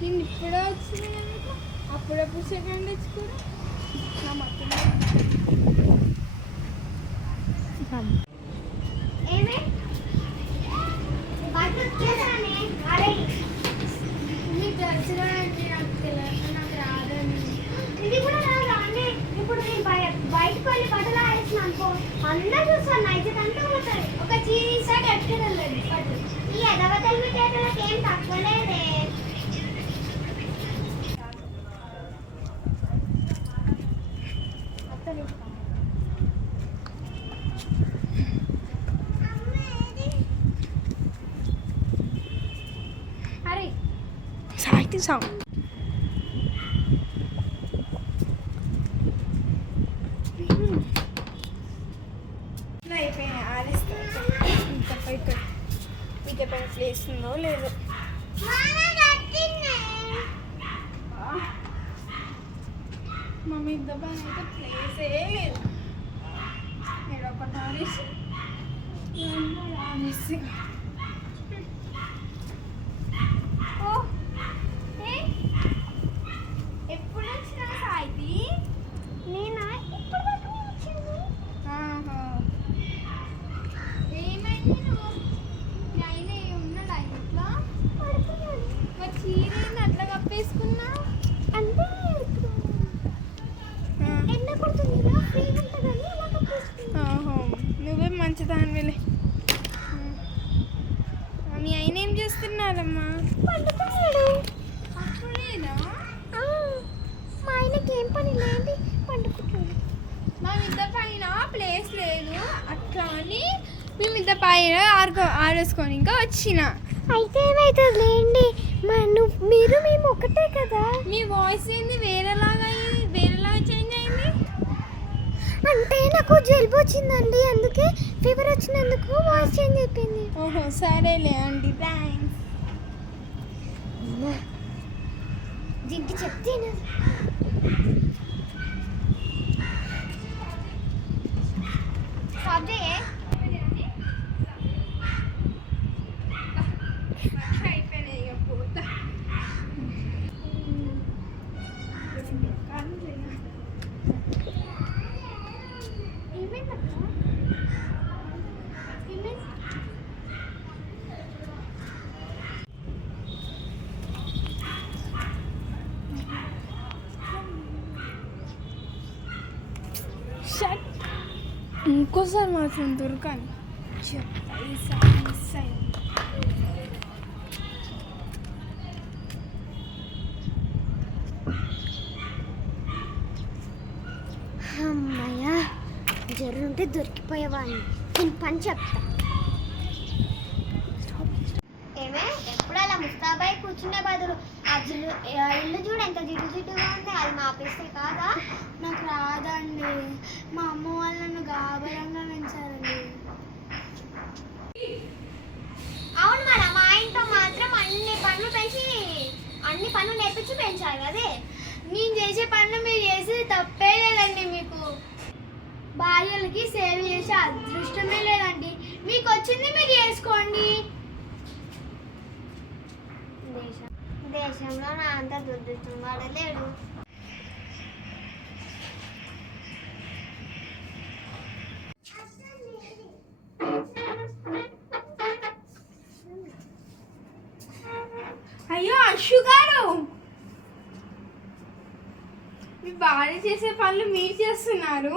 నేను ఇప్పుడే వచ్చింది అప్పుడప్పుడు సెకండ్ తెచ్చుకోరా నా మొత్తం బయటకు వెళ్ళి బట్టలు ఆడేసిన అనుకో అందరూ చూస్తాను అయితే అంతా పోతారు ఒక చీసా కట్టుకెళ్ళండి బట్టలు ఈ ఎదవతల మిఠాయిలకు ఏం తక్కువలేదే అరే సాయి సాంగ్ అయిపోయినాయి ఆరేస్తాయి ఇంత పైకి మిగతా పైన ప్లేస్ ఉందో లేదో మా మిగతా పైన అయితే ప్లేసే లేదు నేను ఒకటి ఆరేసి ఆరేసి ఎప్పుడు వచ్చినా సాయితి నేనా ఇప్పుడు దాకా వచ్చింది ఏమైంది నువ్వు అయినా ఉన్నాడు ఇంట్లో మరి చీర అట్లా కప్పేసుకున్నా అంటే ఎండ కొడుతుంది ఫ్రీ ఉంటుందని అలా కప్పేసుకున్నా నువ్వే మంచిదాని వెళ్ళి మీ ఆయన ఏం చేస్తున్నారమ్మా పండుకున్నాడు అప్పుడేనా మా ఆయనకి ఏం పని లేదు పండుకుంటాడు మా మిద్ద పైన ప్లేస్ లేదు అట్లా అని మీ మిద్ద పైన ఆరేసుకొని ఇంకా వచ్చిన అయితే ఏమవుతుంది లేండి మీరు మేము ఒకటే కదా మీ వాయిస్ ఏంది వేరేలాగా చేంజ్ అయింది అంటే నాకు జలుబు వచ్చిందండి అందుకే ఫీవర్ వచ్చినందుకు వాయిస్ చేంజ్ అయిపోయింది ఓహో సరేలే అండి థ్యాంక్స్ దీనికి చెప్తే అయిపోయినాయి ఇక పోతా ఇంకోసారి మాత్రం దొరకాలి అమ్మయ్యా జరుగుంటే దొరికిపోయేవాడిని నేను పని చెప్తా ఏమే ఎప్పుడు అలా ముస్తాబాయి కూర్చునే బదులు ఇల్లు చూడు ఎంత జిడ్డుగా ఉంది అది మా ఆఫీసే కాదా నాకు రాదండి మా అమ్మ వాళ్ళు నన్ను గాబరంగా పెంచారండి అవును మరి మా ఇంట్లో మాత్రం అన్ని పనులు నేర్పించి పెంచాలి అదే నేను చేసే పనులు మీరు చేసేది తప్పే లేదండి మీకు భార్యలకి సేవ చేసే అదృష్టమే లేదండి మీకు వచ్చింది మీరు చేసుకోండి దేశంలో నా అంత దుర్దిష్టం వాడలేడు అయ్యో అశు గారు మీ భార్య చేసే పనులు మీరు చేస్తున్నారు